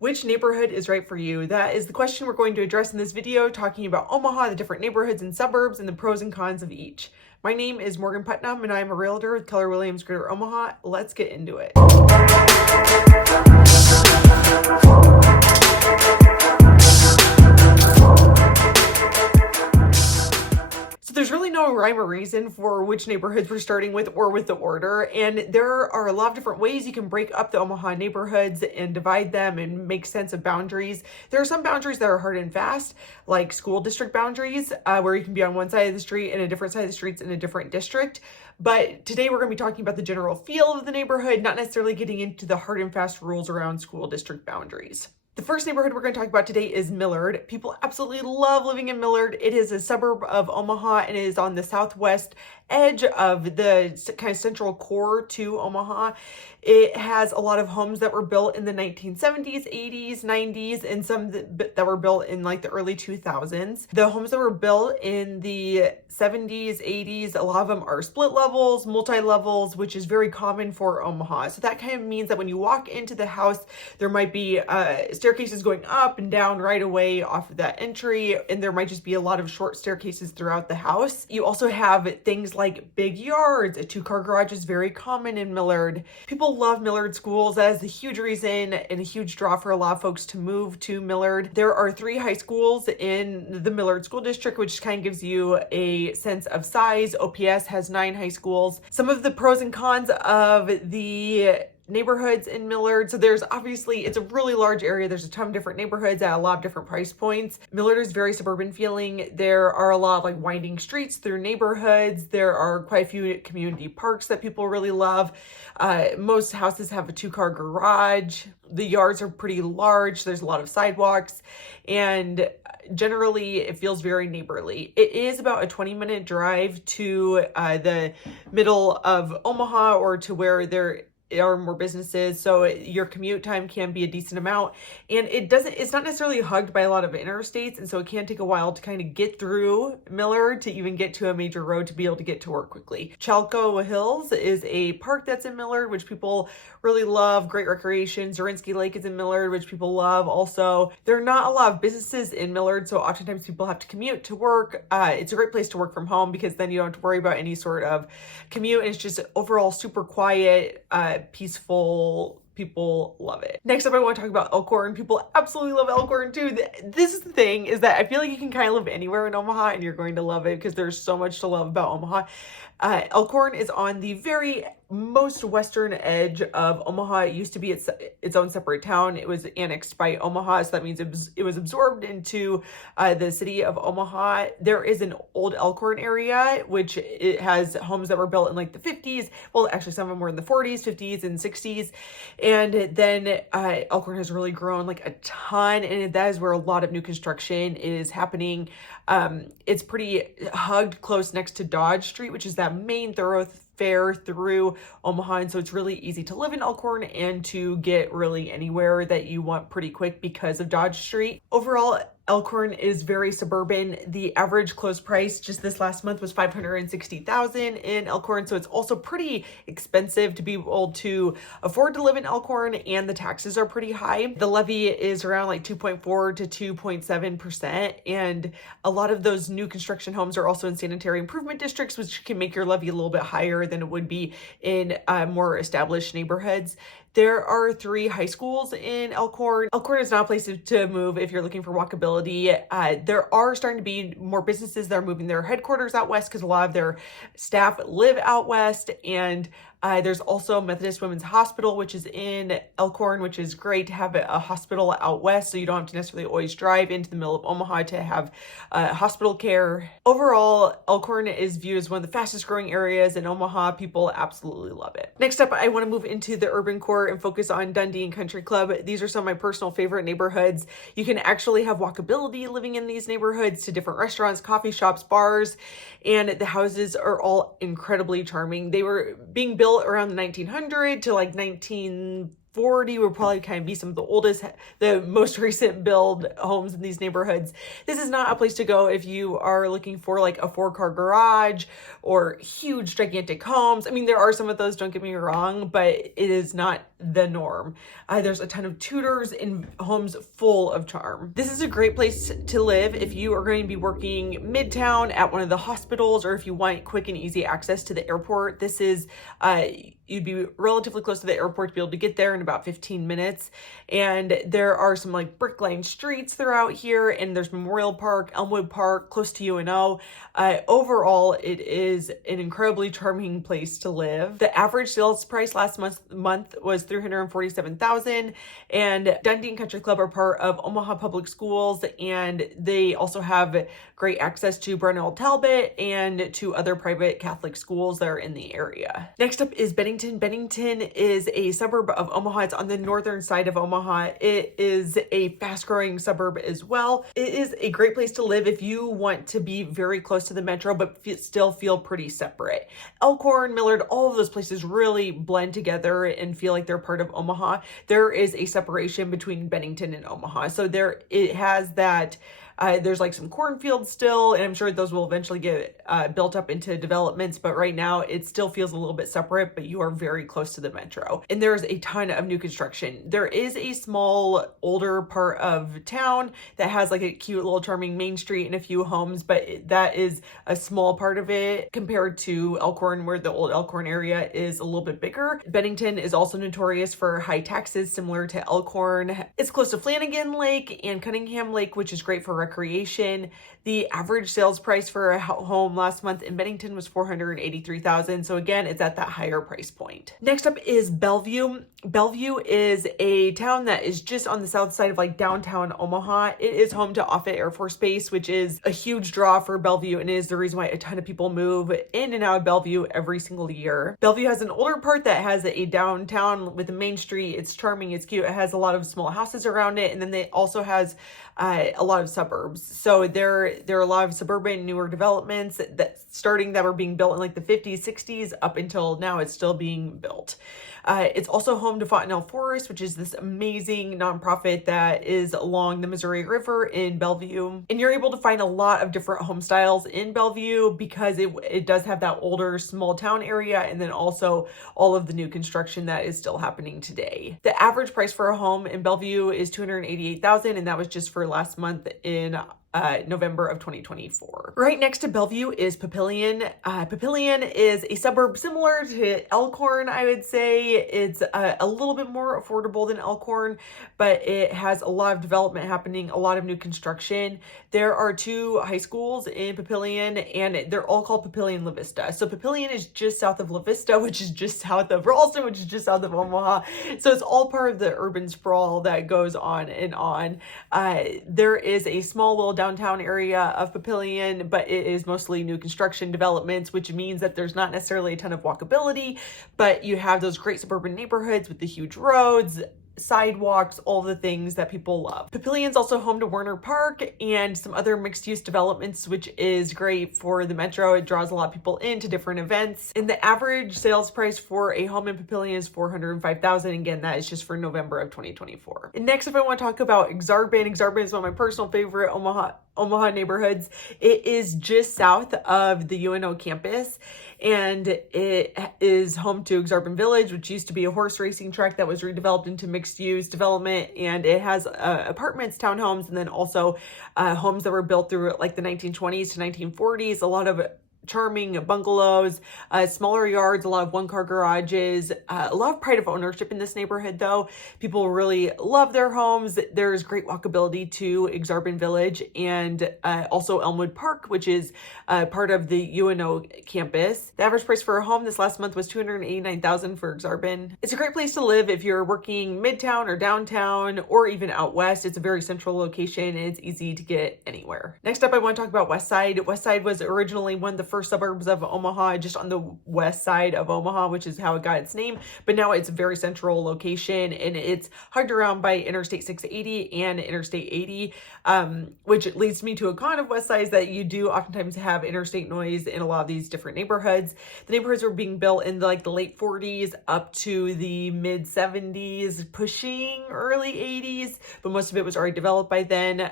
Which neighborhood is right for you? That is the question we're going to address in this video, talking about Omaha, the different neighborhoods and suburbs, and the pros and cons of each. My name is Morgan Putnam, and I'm a realtor with Keller Williams Greater Omaha. Let's get into it. So there's really no rhyme or reason for which neighborhoods we're starting with or with the order. And there are a lot of different ways you can break up the Omaha neighborhoods and divide them and make sense of boundaries. There are some boundaries that are hard and fast, like school district boundaries, where you can be on one side of the street and a different side of the streets in a different district. But today we're going to be talking about the general feel of the neighborhood, not necessarily getting into the hard and fast rules around school district boundaries. The first neighborhood we're going to talk about today is Millard. People absolutely love living in Millard. It is a suburb of Omaha and it is on the southwest edge of the kind of central core to Omaha. It has a lot of homes that were built in the 1970s, 80s, 90s, and some that were built in like the early 2000s. The homes that were built in the 70s, 80s, a lot of them are split levels, multi-levels, which is very common for Omaha. So that kind of means that when you walk into the house, there might be staircases going up and down right away off of that entry, and there might just be a lot of short staircases throughout the house. You also have things like big yards. A two-car garage is very common in Millard. People love Millard schools. That is a huge reason and a huge draw for a lot of folks to move to Millard. There are 3 high schools in the Millard School District, which kind of gives you a sense of size. OPS has 9 high schools. Some of the pros and cons of the neighborhoods in Millard. So there's obviously, it's a really large area. There's a ton of different neighborhoods at a lot of different price points. Millard is very suburban feeling. There are a lot of like winding streets through neighborhoods. There are quite a few community parks that people really love. Most houses have a 2-car garage. The yards are pretty large. There's a lot of sidewalks, and generally it feels very neighborly. It is about a 20-minute drive to the middle of Omaha or to where there are more businesses, so your commute time can be a decent amount, and it's not necessarily hugged by a lot of interstates, and so it can take a while to kind of get through Millard to even get to a major road to be able to get to work quickly. Chalco Hills is a park that's in Millard, which people really love. Great recreation. Zorinsky Lake is in Millard, which people love also. There are not a lot of businesses in Millard, so oftentimes people have to commute to work. It's a great place to work from home because then you don't have to worry about any sort of commute, and it's just overall super quiet, peaceful. People love it. Next up, I want to talk about Elkhorn. People absolutely love Elkhorn too. This is the thing, is that I feel like you can kind of live anywhere in Omaha and you're going to love it because there's so much to love about Omaha. Elkhorn is on the very most western edge of Omaha. It used to be its own separate town. It was annexed by Omaha, so that means it was absorbed into the city of Omaha. There is an old Elkhorn area, which it has homes that were built in like the 50s. Well, actually some of them were in the 40s, 50s, and 60s. And then Elkhorn has really grown like a ton, and that is where a lot of new construction is happening. It's pretty hugged close next to Dodge Street, which is that main thoroughfare through Omaha, and so it's really easy to live in Elkhorn and to get really anywhere that you want pretty quick because of Dodge Street. Overall, Elkhorn is very suburban. The average close price just this last month was $560,000 in Elkhorn, so it's also pretty expensive to be able to afford to live in Elkhorn, and the taxes are pretty high. The levy is around like 2.4 to 2.7%, and a lot of those new construction homes are also in sanitary improvement districts, which can make your levy a little bit higher than it would be in more established neighborhoods. There are 3 high schools in Elkhorn. Elkhorn is not a place to move if you're looking for walkability. There are starting to be more businesses that are moving their headquarters out west because a lot of their staff live out west, and there's also Methodist Women's Hospital, which is in Elkhorn, which is great to have a hospital out west, so you don't have to necessarily always drive into the middle of Omaha to have hospital care. Overall, Elkhorn is viewed as one of the fastest growing areas in Omaha. People absolutely love it. Next up, I want to move into the urban core and focus on Dundee and Country Club. These are some of my personal favorite neighborhoods. You can actually have walkability living in these neighborhoods to different restaurants, coffee shops, bars, and the houses are all incredibly charming. They were being built around the 1900 to like 19 40 would probably kind of be some of the oldest, the most recent build homes in these neighborhoods. This is not a place to go if you are looking for like a 4-car garage or huge, gigantic homes. I mean, there are some of those, don't get me wrong, but it is not the norm. There's a ton of tutors in homes full of charm. This is a great place to live if you are going to be working midtown at one of the hospitals, or if you want quick and easy access to the airport. This is, you'd be relatively close to the airport to be able to get there in about 15 minutes. And there are some like brick lined streets throughout here, and there's Memorial Park, Elmwood Park, close to UNO. Overall, it is an incredibly charming place to live. The average sales price last month was $347,000, and Dundee and Country Club are part of Omaha Public Schools, and they also have great access to Brunel Talbot and to other private Catholic schools that are in the area. Next up is Bennington. Bennington is a suburb of Omaha. It's on the northern side of Omaha. It is a fast-growing suburb as well. It is a great place to live if you want to be very close to the metro, but still feel pretty separate. Elkhorn, Millard, all of those places really blend together and feel like they're part of Omaha. There is a separation between Bennington and Omaha. So it has that. There's like some cornfields still, and I'm sure those will eventually get built up into developments, but right now it still feels a little bit separate, but you are very close to the metro. And there's a ton of new construction. There is a small, older part of town that has like a cute little charming main street and a few homes, but that is a small part of it compared to Elkhorn, where the old Elkhorn area is a little bit bigger. Bennington is also notorious for high taxes, similar to Elkhorn. It's close to Flanagan Lake and Cunningham Lake, which is great for recreation. The average sales price for a home last month in Bennington was $483,000. So again, it's at that higher price point. Next up is Bellevue. Bellevue is a town that is just on the south side of like downtown Omaha. It is home to Offutt Air Force Base, which is a huge draw for Bellevue, and is the reason why a ton of people move in and out of Bellevue every single year. Bellevue has an older part that has a downtown with a main street. It's charming, it's cute. It has a lot of small houses around it, and then it also has a lot of suburbs. So there are a lot of suburban newer developments that were being built in like the 50s, 60s up until now. It's still being built. It's also home to Fontenelle Forest, which is this amazing nonprofit that is along the Missouri River in Bellevue. And you're able to find a lot of different home styles in Bellevue because it does have that older small town area, and then also all of the new construction that is still happening today. The average price for a home in Bellevue is $288,000, and that was just for last month in November of 2024. Right next to Bellevue is Papillion. Papillion is a suburb similar to Elkhorn, I would say. It's a little bit more affordable than Elkhorn, but it has a lot of development happening, a lot of new construction. There are 2 high schools in Papillion, and they're all called Papillion La Vista. So Papillion is just south of La Vista, which is just south of Ralston, which is just south of Omaha. So it's all part of the urban sprawl that goes on and on. There is a small little downtown area of Papillion, but it is mostly new construction developments, which means that there's not necessarily a ton of walkability, but you have those great suburban neighborhoods with the huge roads, sidewalks, all the things that people love. Papillion's also home to Werner Park and some other mixed-use developments, which is great for the metro. It draws a lot of people into different events. And the average sales price for a home in Papillion is $405,000. Again, that is just for November of 2024. And next, if I want to talk about Aksarben. Aksarben is one of my personal favorite Omaha neighborhoods. It is just south of the UNO campus, and it is home to Aksarben Village, which used to be a horse racing track that was redeveloped into mixed-use development, and it has apartments, townhomes, and then also homes that were built through like the 1920s to 1940s, a lot of charming bungalows, smaller yards, a lot of 1-car garages, a lot of pride of ownership in this neighborhood though. People really love their homes. There's great walkability to Aksarben Village, and also Elmwood Park, which is part of the UNO campus. The average price for a home this last month was $289,000 for Aksarben. It's a great place to live if you're working midtown or downtown or even out west. It's a very central location and it's easy to get anywhere. Next up, I want to talk about West Side. West Side was originally one of the first suburbs of Omaha, just on the west side of Omaha, which is how it got its name. But now it's a very central location, and it's hugged around by Interstate 680 and Interstate 80, which leads me to a con of West Side is that you do oftentimes have interstate noise in a lot of these different neighborhoods. The neighborhoods were being built in like the late 40s up to the mid 70s, pushing early 80s, but most of it was already developed by then.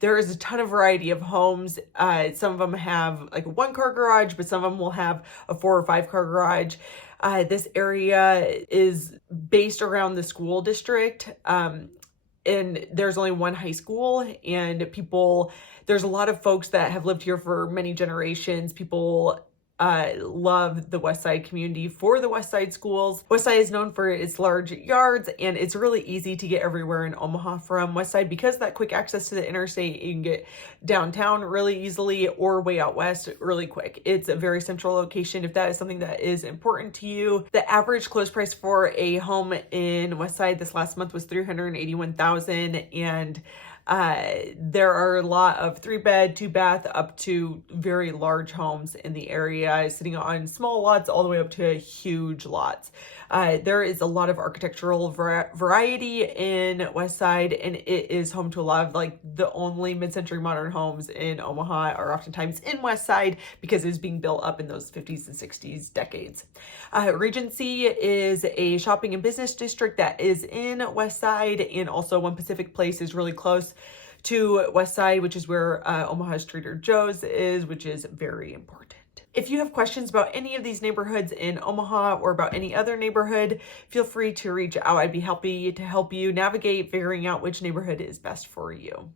There is a ton of variety of homes. Some of them have like a 1-car garage, but some of them will have a 4 or 5-car garage. This area is based around the school district. And there's only one high school, and there's a lot of folks that have lived here for many generations. People love the West Side community for the West Side schools. West Side is known for its large yards, and it's really easy to get everywhere in Omaha from West Side because of that quick access to the interstate. You can get downtown really easily or way out west really quick. It's a very central location if that is something that is important to you. The average close price for a home in West Side this last month was $381,000, and there are a lot of 3-bed, 2-bath, up to very large homes in the area, sitting on small lots all the way up to huge lots. There is a lot of architectural variety in West Side, and it is home to a lot of like the only mid-century modern homes in Omaha are oftentimes in West Side because it was being built up in those 50s and 60s decades. Regency is a shopping and business district that is in West Side, and also One Pacific Place is really close to West Side, which is where Omaha's Trader Joe's is, which is very important. If you have questions about any of these neighborhoods in Omaha or about any other neighborhood, feel free to reach out. I'd be happy to help you navigate figuring out which neighborhood is best for you.